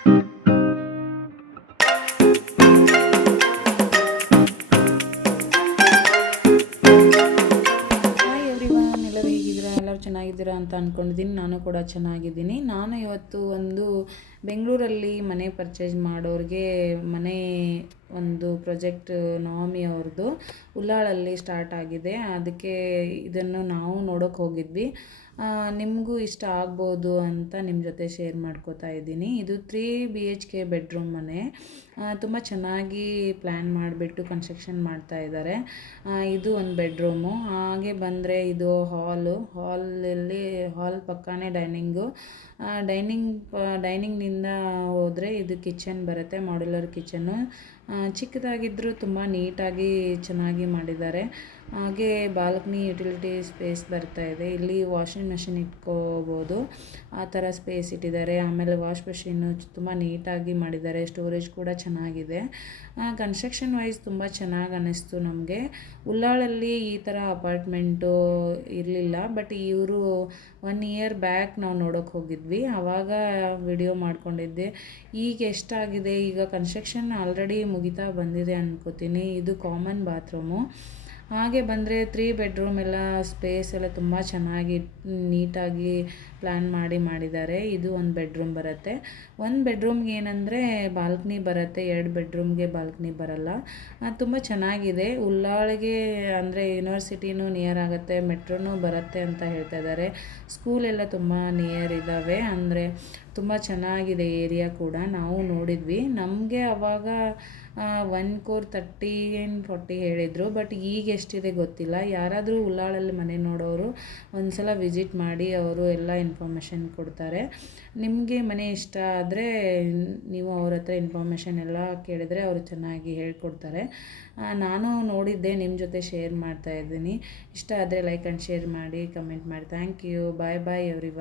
Hi everyone, ಎಲ್ಲರೂ ಹೇಗಿದ್ದೀರಾ? ಎಲ್ಲರೂ ಚೆನ್ನಾಗಿದ್ದೀರಾ ಅಂತ ಅಂದ್ಕೊಂಡಿದ್ದೀನಿ. ನಾನು ಕೂಡ ಚೆನ್ನಾಗಿದ್ದೀನಿ. ನಾನು ಇವತ್ತು ಒಂದು ಬೆಂಗಳೂರಲ್ಲಿ ಮನೆ ಪರ್ಚೇಸ್ ಮಾಡೋರಿಗೆ ಮನೆ ಒಂದು ಪ್ರಾಜೆಕ್ಟ್ ನವಮಿ ಅವ್ರದ್ದು ಉಲ್ಲಾಳಲ್ಲಿ ಸ್ಟಾರ್ಟ್ ಆಗಿದೆ. ಅದಕ್ಕೆ ಇದನ್ನು ನಾವು ನೋಡೋಕೆ ಹೋಗಿದ್ವಿ. ನಿಮಗೂ ಇಷ್ಟ ಆಗ್ಬೋದು ಅಂತ ನಿಮ್ಮ ಜೊತೆ ಶೇರ್ ಮಾಡ್ಕೋತಾ ಇದ್ದೀನಿ. ಇದು 3 BHK ಬೆಡ್ರೂಮ್ ಮನೆ. ತುಂಬ ಚೆನ್ನಾಗಿ ಪ್ಲ್ಯಾನ್ ಮಾಡಿಬಿಟ್ಟು ಕನ್ಸ್ಟ್ರಕ್ಷನ್ ಮಾಡ್ತಾ ಇದ್ದಾರೆ. ಇದು ಒಂದು ಬೆಡ್ರೂಮು. ಹಾಗೆ ಬಂದರೆ ಇದು ಹಾಲಲ್ಲಿ ಹಾಲ್ ಪಕ್ಕನೇ ಡೈನಿಂಗ್ನಿಂದ ಹೋದರೆ ಇದು ಕಿಚನ್ ಬರುತ್ತೆ, ಮಾಡ್ಯುಲರ್ ಕಿಚನ್ನು. ಚಿಕ್ಕದಾಗಿದ್ದರೂ ತುಂಬ ನೀಟಾಗಿ ಚೆನ್ನಾಗಿ ಮಾಡಿದ್ದಾರೆ. ಹಾಗೆ ಬಾಲ್ಕನಿ ಯುಟಿಲಿಟಿ ಸ್ಪೇಸ್ ಬರ್ತಾ ಇದೆ. ಇಲ್ಲಿ ವಾಷಿಂಗ್ ಮೆಷಿನ್ ಇಟ್ಕೋಬೋದು, ಆ ಥರ ಸ್ಪೇಸ್ ಇಟ್ಟಿದ್ದಾರೆ. ಆಮೇಲೆ ವಾಶ್ ಮೆಷಿನ್ನು ತುಂಬ ನೀಟಾಗಿ ಮಾಡಿದ್ದಾರೆ. ಸ್ಟೋರೇಜ್ ಕೂಡ ಚೆನ್ನಾಗಿದೆ. ಕನ್ಸ್ಟ್ರಕ್ಷನ್ ವೈಸ್ ತುಂಬ ಚೆನ್ನಾಗಿ ಅನ್ನಿಸ್ತು ನಮಗೆ. ಉಲ್ಲಾಳಲ್ಲಿ ಈ ಥರ ಅಪಾರ್ಟ್ಮೆಂಟು ಇರಲಿಲ್ಲ, ಬಟ್ ಇವರು 1 ಇಯರ್ ಬ್ಯಾಕ್ ನಾವು ನೋಡೋಕೆ ಹೋಗಿದ್ವಿ. ಆವಾಗ ವಿಡಿಯೋ ಮಾಡ್ಕೊಂಡಿದ್ದೆ. ಈಗ ಎಷ್ಟಾಗಿದೆ, ಈಗ ಕನ್ಸ್ಟ್ರಕ್ಷನ್ ಆಲ್ರೆಡಿ ಮುಗಿತಾ ಬಂದಿದೆ ಅನ್ಕೋತೀನಿ. ಇದು ಕಾಮನ್ ಬಾತ್ರೂಮು. ಹಾಗೆ ಬಂದರೆ 3 ಬೆಡ್ರೂಮ್ ಎಲ್ಲ ಸ್ಪೇಸ್ ಎಲ್ಲ ತುಂಬ ಚೆನ್ನಾಗಿ ನೀಟಾಗಿ ಪ್ಲ್ಯಾನ್ ಮಾಡಿದ್ದಾರೆ. ಇದು ಒಂದು ಬೆಡ್ರೂಮ್ ಬರುತ್ತೆ. ಒಂದು ಬೆಡ್ರೂಮ್ಗೆ ಏನಂದರೆ ಬಾಲ್ಕನಿ ಬರುತ್ತೆ, 2 ಬೆಡ್ರೂಮ್ಗೆ ಬಾಲ್ಕನಿ ಬರಲ್ಲ. ತುಂಬ ಚೆನ್ನಾಗಿದೆ. ಉಲ್ಲಾಳಿಗೆ ಅಂದರೆ ಯೂನಿವರ್ಸಿಟಿನೂ ನಿಯರ್ ಆಗುತ್ತೆ, ಮೆಟ್ರೋನೂ ಬರುತ್ತೆ ಅಂತ ಹೇಳ್ತಾ ಇದ್ದಾರೆ. ಸ್ಕೂಲೆಲ್ಲ ತುಂಬ ನಿಯರ್ ಇದ್ದಾವೆ. ಅಂದರೆ ತುಂಬ ಚೆನ್ನಾಗಿದೆ ಏರಿಯಾ ಕೂಡ. ನಾವು ನೋಡಿದ್ವಿ. ನಮಗೆ ಆವಾಗ 1 crore 30-40 ಹೇಳಿದರು, ಬಟ್ ಈಗ ಎಷ್ಟಿದೆ ಗೊತ್ತಿಲ್ಲ. ಯಾರಾದರೂ ಉಲ್ಲಾಳಲ್ಲಿ ಮನೆ ನೋಡೋರು ಒಂದು ಸಲ ವಿಸಿಟ್ ಮಾಡಿ, ಅವರು ಎಲ್ಲ ಇನ್ಫಾರ್ಮೇಷನ್ ಕೊಡ್ತಾರೆ. ನಿಮಗೆ ಮನೆ ಇಷ್ಟ ಆದರೆ ನೀವು ಅವ್ರ ಹತ್ರ ಇನ್ಫಾರ್ಮೇಷನ್ ಎಲ್ಲ ಕೇಳಿದರೆ ಅವರು ಚೆನ್ನಾಗಿ ಹೇಳ್ಕೊಡ್ತಾರೆ. ನಾನು ನೋಡಿದ್ದೆ, ನಿಮ್ಮ ಜೊತೆ ಶೇರ್ ಮಾಡ್ತಾ ಇದ್ದೀನಿ. ಇಷ್ಟ ಆದರೆ ಲೈಕ್ ಆ್ಯಂಡ್ ಶೇರ್ ಮಾಡಿ, ಕಮೆಂಟ್ ಮಾಡಿ. Thank you. Bye everyone.